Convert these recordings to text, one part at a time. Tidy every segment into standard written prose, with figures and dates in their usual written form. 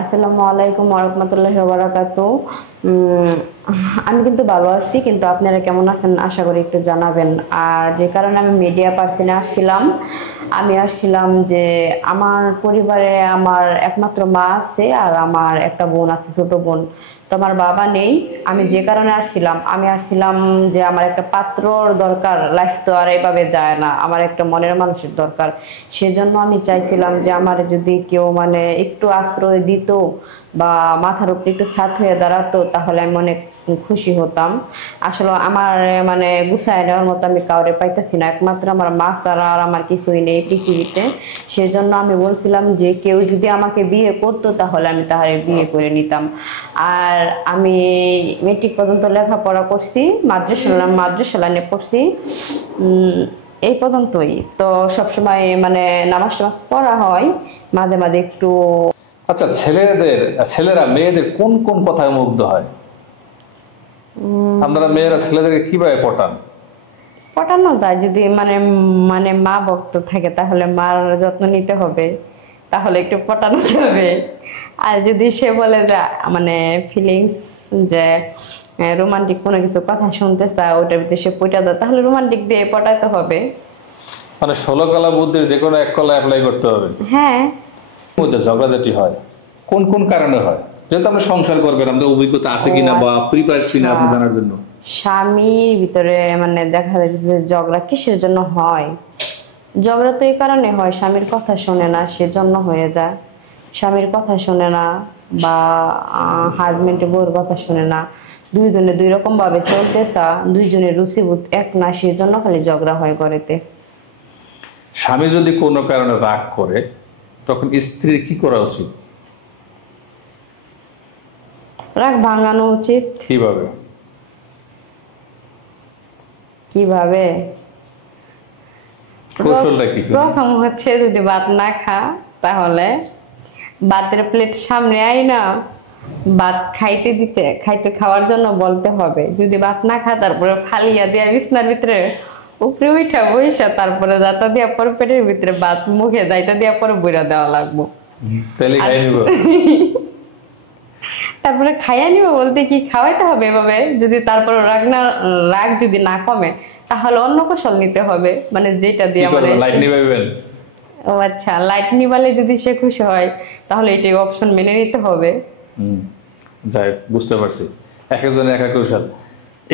আসসালামু আলাইকুম ওয়া রাহমাতুল্লাহি ওয়া বারাকাতুহু। আমি কিন্তু ভালো আছি, কিন্তু আপনারা কেমন আছেন আশা করি একটু জানাবেন। আর যে কারণে আমি মিডিয়া পার্সনে আসছিলাম, আমি আসছিলাম যে আমার পরিবারে আমার একমাত্র মা আছে আর আমার একটা বোন আছে, ছোট বোন। তো আমার বাবা নেই। আমি যে কারণে আসছিলাম, আমি আসছিলাম যে আমার একটা পাত্রর দরকার। লাইফ তো আর এইভাবে যায় না, আমার একটা মনের মানুষের দরকার। সেজন্য আমি চাইছিলাম যে আমার যদি কেউ মানে একটু আশ্রয় দিত বা মাথার উপরে একটু ছাদ হয়ে দাঁড়াতো, তাহলে আমি অনেক খুশি হতাম। আসলে আমার মানে গুছায় নেওয়ার মতো আমি কাউরে পাইতেছি না, একমাত্র আমার মা ছাড়া আর আমার কিছুই নেই পৃথিবীতে। সেজন্য আমি বলছিলাম যে কেউ যদি আমাকে বিয়ে করতো তাহলে আমি তাহারে বিয়ে করে নিতাম। আর আমি মেট্রিক পর্যন্ত লেখাপড়া করছি, মাদ্রাসা লাইনে পড়ছি। এই পর্যন্তই। তো সবসময় মানে নামাজ টামাজ পড়া হয়, মাঝে মাঝে একটু। আচ্ছা, ছেলেরা মেয়েদের কোন কোন কথায় মুগ্ধ হয়? আপনারা মেয়েরা ছেলেদেরকে কিভাবে পটান? পটানো যায় যদি মানে মানে মা ভক্ত থাকে, তাহলে মার যত্ন নিতে হবে, তাহলে একটু পটানো যাবে। আর যদি সে বলে যে মানে ফিলিংস, যে রোমান্টিক কোনো কিছু কথা শুনতে চায়, ওটার ভিতরে সে পটা দেয়, তাহলে রোমান্টিক দিয়ে পটাতে হবে। মানে 16 কলা বুদ্ধির যে কোনো এক কলা অ্যাপ্লাই করতে হবে। হ্যাঁ। মধ্যে ঝগড়াঝাটি হয় কোন কোন কারণে হয়? যেহেতু আপনি সংসার করবেন, আপনার অভিজ্ঞতা আছে ও কিনা বা প্রিপেয়ার কিনা আচ্ছা, আপনি জানার জন্য। স্বামীর ভিতরে মানে দেখা যাচ্ছে যে ঝগড়া কিসের জন্য হয়। ঝগড়া তো এই কারণে হয়, স্বামীর কথা শোনে না, সেজন্য হয়ে যায়। স্বামীর কথা শোনে না বা হাজবেন্ডের বউর কথা শোনে না, দুইজনে দুই রকম ভাবে চলতেছে, দুইজনের রুচিবোধ এক না, সেজন্য খালি ঝগড়া হয় ঘরেতে। স্বামী যদি কোনো কারণে রাগ করে, তখন স্ত্রীর কি করা উচিত? রাগ ভাঙানো উচিত। কিভাবে? কিভাবে? কৌশলটা কি? প্রথম হচ্ছে যদি ভাত না খা, তাহলে ভাতের প্লেট সামনে আই না, ভাত খাইতে খাওয়ার জন্য বলতে হবে। যদি ভাত না খা, তারপরে ফালিয়া দিয়া বিছনার ভিতরে উপরে উঠা বইসা, তারপরে যাতা দিয়া পরে পেটের ভিতরে ভাত মুখে যাইতা দিয়া পরে বইরা দেওয়া লাগবো। তাহলে খাই নিব। তারপরে খাইয়া নিব বলতে কি, খাওয়াইতে হবে এভাবে। যদি তারপরে রাগ যদি না কমে, তাহলে অন্য কৌশল নিতে হবে, মানে যেটা দিয়ে মানে লাইট নিভাইবেন। ও আচ্ছা, লাইট নিবালে যদি সে খুশি হয়, তাহলে এটাই অপশন মেনে নিতে হবে। যাই, বুঝতে পারছি। এক একজনের এক এক কৌশল।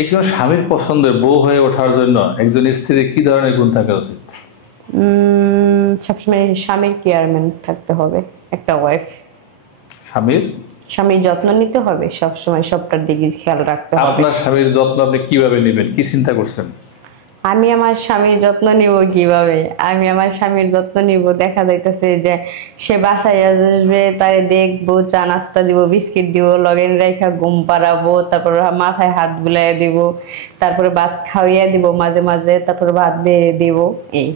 একজন স্বামীর পছন্দের বউ হয়ে ওঠার জন্য একজন স্ত্রীর কি ধরনের গুণ থাকা উচিত? সবসময় স্বামীর কেয়ারম্যান থাকতে হবে, একটা ওয়াইফ। স্বামীর যত্ন নিতে হবে, সবসময় সবটার দিকে খেয়াল রাখতে হবে। আপনার স্বামীর যত্ন আপনি কিভাবে নেবেন, কি চিন্তা করছেন? আমি আমার স্বামীর যত্ন নিব কিভাবে? আমি আমার স্বামীর যত্ন নিব, দেখা যাইতেছে যে সে বাসায় আসবে, তারে দেখবো, চা নাস্তা দিব, বিস্কিট দিব, লগেন রাইখা ঘুম পাড়াবো, তারপর মাথায় হাত বুলাইয়া দিব, তারপরে ভাত খাওয়াইয়া দিব মাঝে মাঝে, তারপর ভাত বেড়ে দিব। এই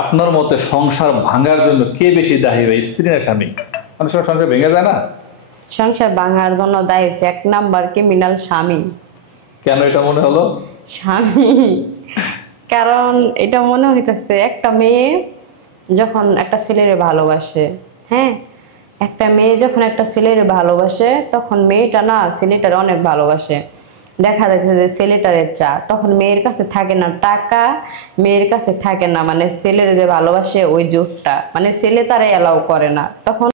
আপনার মতে সংসার ভাঙার জন্য কে বেশি দায়ী হয়, স্ত্রী না স্বামী? অনেক সময় সংসার ভেঙে যায় না? সংসার ভাঙার জন্য দায়ী হচ্ছে এক নাম্বার ক্রিমিনাল স্বামী। কেন এটা মনে হলো? স্বামী, কারণ এটা মনে হইতেছে একটা মেয়ে যখন একটা ছেলেরে ভালোবাসে, হ্যাঁ, একটা মেয়ে যখন একটা ছেলেরে ভালোবাসে, তখন মেয়েটা না ছেলেটার অনেক ভালোবাসে। দেখা যাচ্ছে যে ছেলেটারে চা, তখন মেয়ের কাছে থাকে না টাকা, মেয়ের কাছে থাকে না মানে ছেলের যে ভালোবাসে ওই জোরটা, মানে ছেলে তারা এলাও করে না তখন।